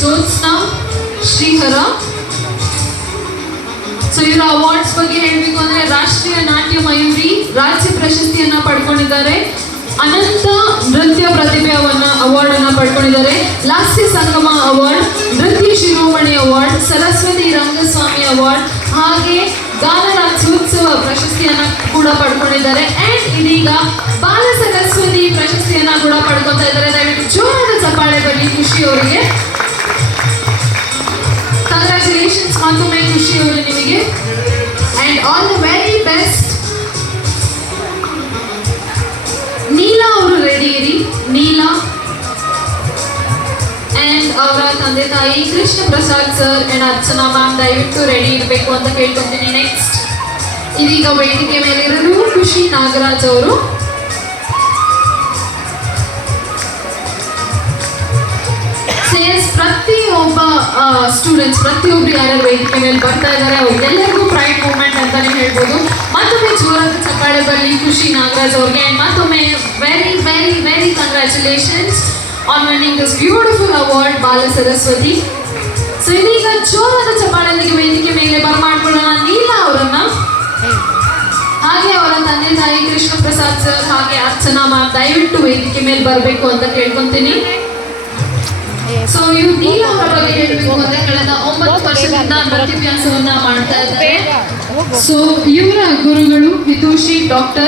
Jyotsna ಶ್ರೀಹರ. So ಇವರ awards ಬಗ್ಗೆ ಹೇಳಬೇಕು ಅಂದ್ರೆ ರಾಷ್ಟ್ರೀಯ ನಾಟ್ಯ ಮಯೂರಿ ರಾಜ್ಯ ಪ್ರಶಸ್ತಿಯನ್ನ ಪಡ್ಕೊಂಡಿದ್ದಾರೆ, ಅನಂತ ನೃತ್ಯ ಪ್ರತಿಭೆಯವನ್ನ ಅವಾರ್ಡ್ ಅನ್ನ ಪಡ್ಕೊಂಡಿದ್ದಾರೆ, ಲಾಸ್ಯ ಸಂಗಮ ಅವಾರ್ಡ್, ನೃತ್ಯ ಶಿರೋಮಣಿ ಅವಾರ್ಡ್, ಸರಸ್ವತಿ ರಂಗಸ್ವಾಮಿ ಅವಾರ್ಡ್, ಹಾಗೆ ಗಾನ ರಾಜ್ಯೋತ್ಸವ ಪ್ರಶಸ್ತಿಯನ್ನ ಕೂಡ ಪಡ್ಕೊಂಡಿದ್ದಾರೆ. ಅಂಡ್ ಇದೀಗ ಬಾಲ ಸರಸ್ವತಿ ಪ್ರಶಸ್ತಿಯನ್ನ ಕೂಡ ಪಡ್ಕೊತಾ ಇದ್ದಾರೆ. ದಯವಿಟ್ಟು ಜೋರಾದ ಚಪ್ಪಾಳೆ ಬರಲಿ ಖುಷಿ ಅವರಿಗೆ. ಕಂಗ್ರ್ಯಾಚುಲೇಷನ್ಸ್ ಮತ್ತೊಮ್ಮೆ ಖುಷಿ ಅವರು ನಿಮಗೆ, and all the very best. Neela ಅವರು ರೆಡಿ ಇರಿ. ನೀಲಾ ಅಂಡ್ ಅವರ ತಂದೆ ತಾಯಿ Krishna Prasad sir and Archana ma'am ದಯವಿಟ್ಟು ರೆಡಿ ಇರಬೇಕು ಅಂತ ಕೇಳ್ಕೊಂತೀನಿ. ನೆಕ್ಸ್ಟ್ ಇದೀಗ ವೇದಿಕೆ ಮೇಲಿರೋದು ಖುಷಿ ನಾಗರಾಜ್ ಅವರು. ಪ್ರತಿಯೊಬ್ಬ ಸ್ಟೂಡೆಂಟ್ಸ್ ಪ್ರತಿಯೊಬ್ರು ಯಾರ್ಯಾರು ವೇದಿಕೆ ಮೇಲೆ ಬರ್ತಾ ಇದ್ದಾರೆ ಅವ್ರಿಗೆಲ್ಲರಿಗೂ ಪ್ರೈಡ್ ಮೂಮೆಂಟ್ ಅಂತಾನೆ ಹೇಳ್ಬೋದು. ಮತ್ತೊಮ್ಮೆ ಜೋರಾದ ಚಪ್ಪಾಳೆ ಬರಲಿ ಖುಷಿ ನಾಗರಾಜ್ ಅವ್ರಿಗೆ. ಅಂಡ್ ಮತ್ತೊಮ್ಮೆ very very very congratulations on winning this beautiful award ಬಾಲ ಸರಸ್ವತಿ. ಸೊ ಇದೀಗ ಜೋರಾದ ಚಪ್ಪಾಳೆಯೊಂದಿಗೆ ವೇದಿಕೆ ಮೇಲೆ ಬರಮಾಡ್ಕೊಳ್ಳೋಣ ನೀಲಾ ಅವರನ್ನ, ಹಾಗೆ ಅವರ ತಂದೆ ತಾಯಿ ಕೃಷ್ಣ ಪ್ರಸಾದ್ ಸರ್ ಹಾಗೆ ಅರ್ಚನಾ ಮ್ಯಾಮ್ ದಯವಿಟ್ಟು ವೇದಿಕೆ ಮೇಲೆ ಬರಬೇಕು ಅಂತ ಕೇಳ್ಕೊಂತೀನಿ. ಸೊ ಇವ್ರು ನೀಲಾ ಅವರ ಬಗ್ಗೆ ಹೇಳಬೇಕು ಅಂದ್ರೆ ಕಳೆದ 9 ವರ್ಷದಿಂದ ನೃತ್ಯಾಭ್ಯಾಸವನ್ನ ಮಾಡ್ತಾ ಇದ್ದಾರೆ. ಸೊ ಇವರ ಗುರುಗಳು ಹಿತೋಷಿ ಡಾಕ್ಟರ್